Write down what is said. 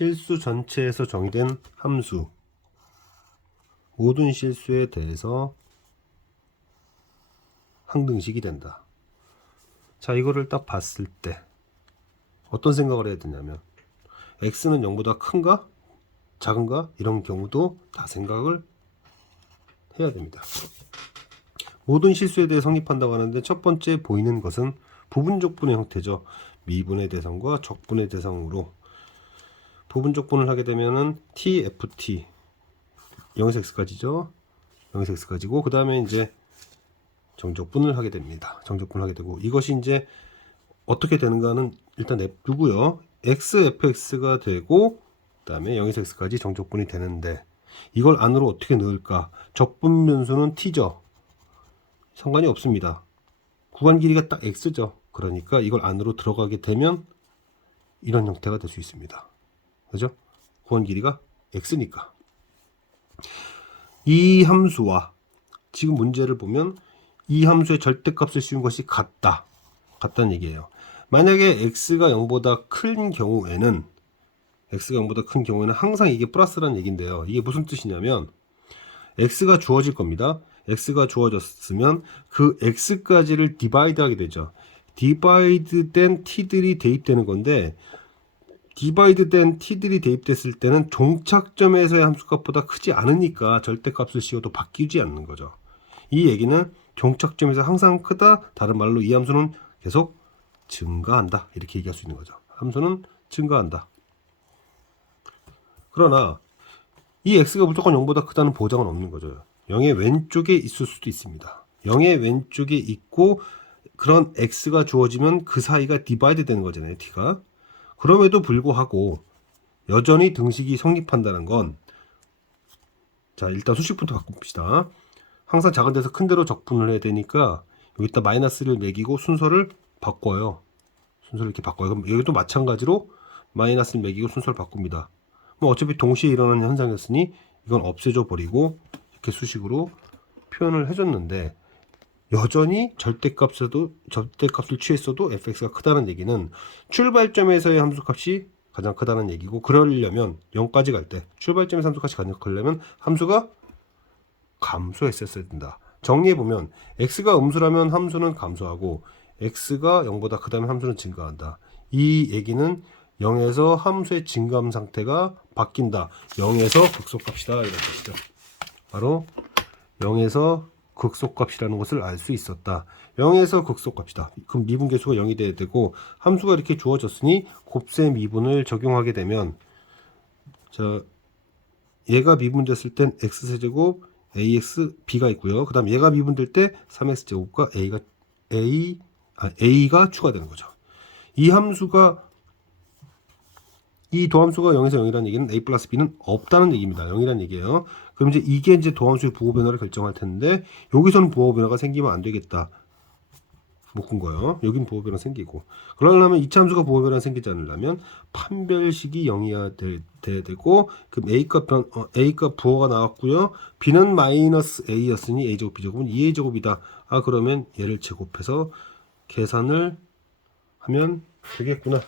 실수 전체에서 정의된 함수 모든 실수에 대해서 항등식이 된다. 자, 이거를 딱 봤을 때 어떤 생각을 해야 되냐면 x는 0보다 큰가? 작은가? 이런 경우도 다 생각을 해야 됩니다. 모든 실수에 대해 성립한다고 하는데 첫 번째 보이는 것은 부분적분의 형태죠. 미분의 대상과 적분의 대상으로 부분적분을 하게 되면은 t, ft 0에서 x까지죠. 0에서 x까지고 그 다음에 이제 정적분을 하게 됩니다. 정적분을 하게 되고 이것이 이제 어떻게 되는가는 일단 냅두고요. x, fx가 되고 그 다음에 0에서 x까지 정적분이 되는데 이걸 안으로 어떻게 넣을까? 적분 변수는 t죠. 상관이 없습니다. 구간 길이가 딱 x죠. 그러니까 이걸 안으로 들어가게 되면 이런 형태가 될 수 있습니다. 그죠? 구간 길이가 x니까. 이 함수와 지금 문제를 보면 이 함수의 절대값을 씌운 것이 같다. 같다는 얘기예요. 만약에 x가 0보다 큰 경우에는 x가 0보다 큰 경우에는 항상 이게 플러스라는 얘기인데요. 이게 무슨 뜻이냐면 x가 주어질 겁니다. x가 주어졌으면 그 x까지를 디바이드 하게 되죠. 디바이드 된 t들이 대입되는 건데 디바이드 된 t들이 대입됐을 때는 종착점에서의 함수값보다 크지 않으니까 절대값을 씌워도 바뀌지 않는 거죠. 이 얘기는 종착점에서 항상 크다. 다른 말로 이 함수는 계속 증가한다. 이렇게 얘기할 수 있는 거죠. 함수는 증가한다. 그러나 이 x가 무조건 0보다 크다는 보장은 없는 거죠. 0의 왼쪽에 있을 수도 있습니다. 0의 왼쪽에 있고 그런 x가 주어지면 그 사이가 디바이드 되는 거잖아요. t가. 그럼에도 불구하고 여전히 등식이 성립한다는 건 자, 일단 수식부터 바꿉시다. 항상 작은 데서 큰 데로 적분을 해야 되니까 여기다 마이너스를 매기고 순서를 바꿔요. 순서를 이렇게 바꿔요. 그럼 여기도 마찬가지로 마이너스를 매기고 순서를 바꿉니다. 뭐 어차피 동시에 일어나는 현상이었으니 이건 없애줘 버리고 이렇게 수식으로 표현을 해줬는데 여전히 절대값에도 절대값을 취했어도 fx가 크다는 얘기는 출발점에서의 함수값이 가장 크다는 얘기고 그러려면 0까지 갈 때 출발점에서 함수값이 가장 크려면 함수가 감소했었어야 된다. 정리해 보면 x가 음수라면 함수는 감소하고 x가 0보다 크다면 함수는 증가한다. 이 얘기는 0에서 함수의 증가함 상태가 바뀐다. 0에서 극소값이다 이런 뜻이죠. 바로 0에서 극소값이라는 것을 알 수 있었다. 0에서 극소값이다. 그럼 미분 계수가 0이 돼야 되고 함수가 이렇게 주어졌으니 곱셈 미분을 적용하게 되면 자 얘가 미분됐을 땐 x세제곱 ax b가 있고요. 그다음 얘가 미분될 때 3x 제곱과 a가 a 아, a가 추가되는 거죠. 이 함수가 이 도함수가 0에서 0이라는 얘기는 a 플러스 b는 없다는 얘기입니다. 0이라는 얘기예요. 그럼 이제 이게 이제 도함수의 부호 변화를 결정할 텐데 여기서는 부호 변화가 생기면 안 되겠다. 묶은 거예요. 여긴 부호 변화 생기고 그러려면 이차 함수가 부호 변화 생기지 않으려면 판별식이 0이어야 돼, 돼야 되고 그럼 a값 변 어, a값 부호가 나왔고요. b는 마이너스 a였으니 a 제곱 b 제곱은 2a 제곱이다. 아 그러면 얘를 제곱해서 계산을 하면 되겠구나.